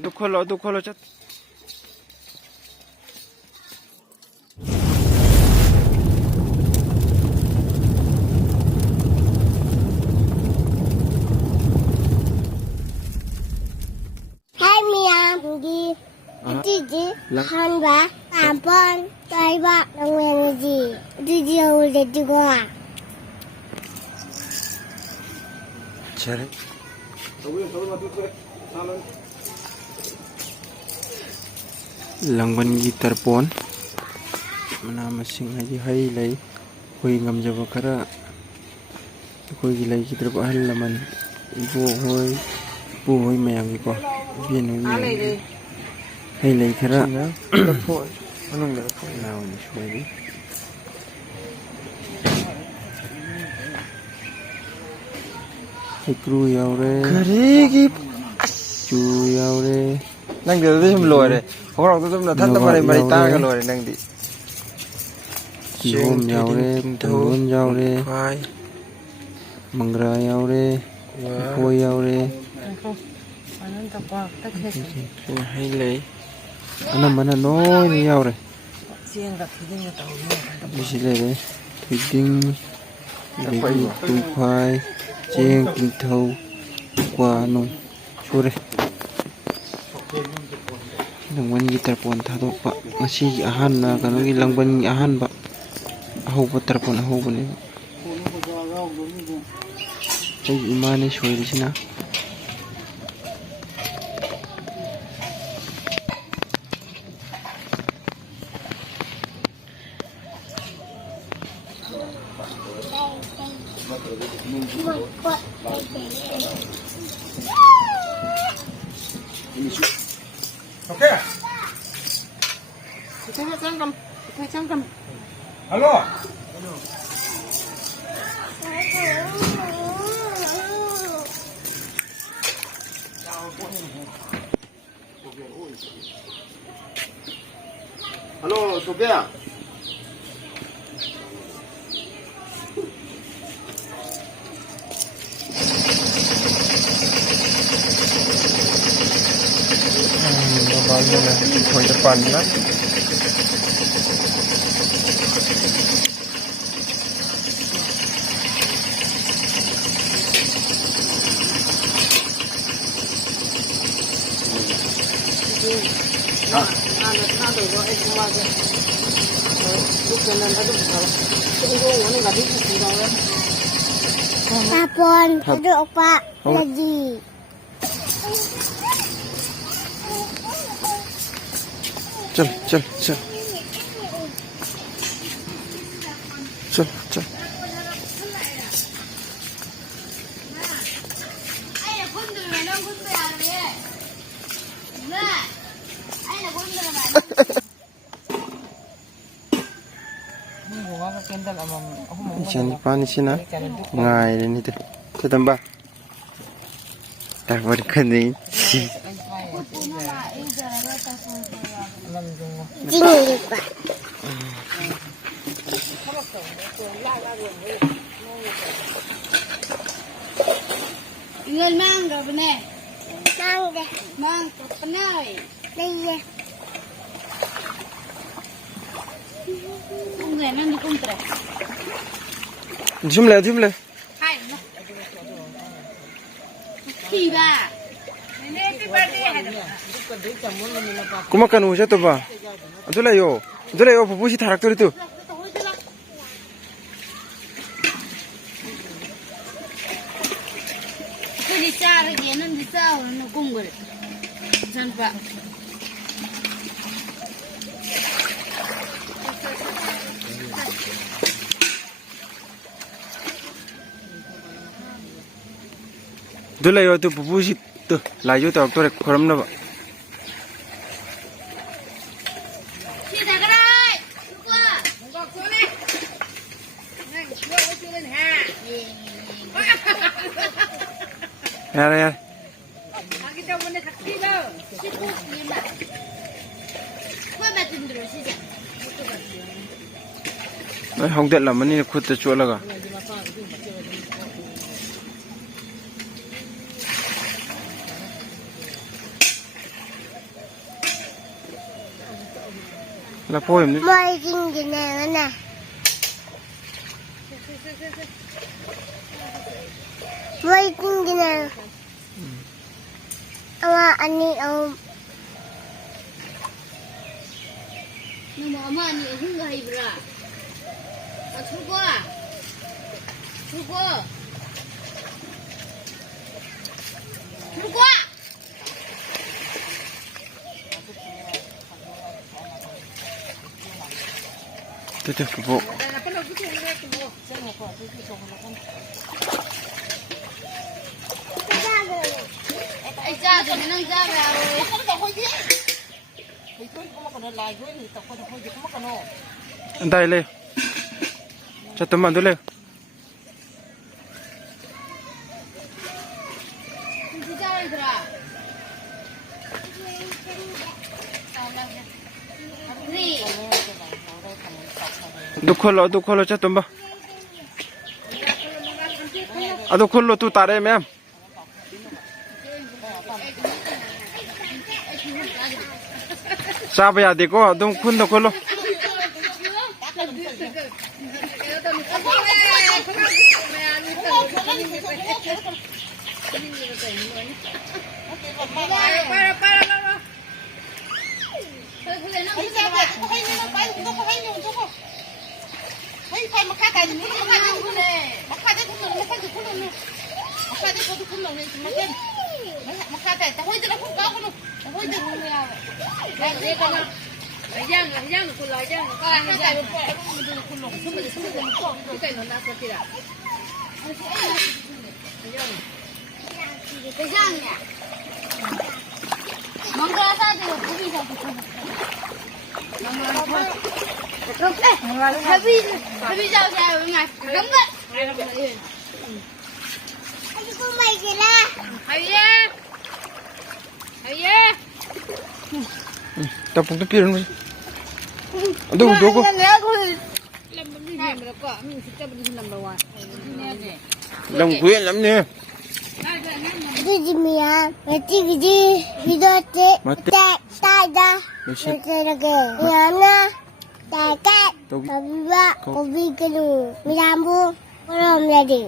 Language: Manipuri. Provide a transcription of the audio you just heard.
दुख खोलो चल Hai Mia, Budi, Cici, Hanba, Ampon, Taiba, Nangwengi, Cici yang udah juga. Cari. Langban gitar pon, mana masing aja hai lay, koi ngam jawab kara, koi gilai gitar bahal laman, ibu hoi mayam iko, biar hoi mayam, hai lay kara, telepon, anong telepon, naon suai. Kru yaure, Kerigi, cu yaure, nang dia tu semua lor. Orang tu semua tak tahu mana tahu lor nang di. Cihum yaure, Tun yaure, Mangra yaure, Koi yaure, hai lay, mana no ni yaure. Bisi lay, feeding, baby tupai. Ceng pintau kwa nung sore langban gitar pon thadok pa ngasi ahan na kanagi langban ahan ba aho patar pon aho bane ai imane soiri sina Okay. Cangkam. Halo. Halo, Sophia. Bagus lah, koi depan lah. Apon, duduk Pak, lagi. चल Isan pani sina ngai ni tu tambah tak berkan ni Jingli Pak. Ingin mang dah benar. Mang deh, Mang benar. iya. Ingin nang dikumpulan. jumlah Hai. Tiba. kumakan uja tu ba adulai yo pupusi tharak tu itu Jadi cara dia nang disau nang kumpul. Sampai. adulai yo tu pupusi tu layu tu aktor koram na ba Kita gerai. Lupa. Enggak boleh. Nang gua usulin ha. यार Kita mana sakti dah. Cukup lima. Kau batin dulu sih. hong det la mani khut te chu laga แล้วพ่อเห็นนี่ ไม่จริงจริงนะน่ะไม่จริงจริงนะเอาว่าอันนี้เอา 너무 어머니 흥가 입으라. 아, 죽어. 죽어. 죽어. 됐다 뭐 Ai cha rồi nâng ra vào. đây lên cho tấm bàn tôi lên Đi ra đây ra. Đi. đục kholo cho tấm bàn à đục kholo tu tare em sao bây giờ thì có đục kholo 대장이야. 뭔가 사지고 고기 사고 Happy giao giao ngày đúng đấy. anh có mày kìa la Hay tập cũng biết rồi đâu có lòng quyện lắm nè cái gì mày cái gì video chết tai ra cái là cái nhà tai cái tapi ba kopi kelu mirambu orang jadi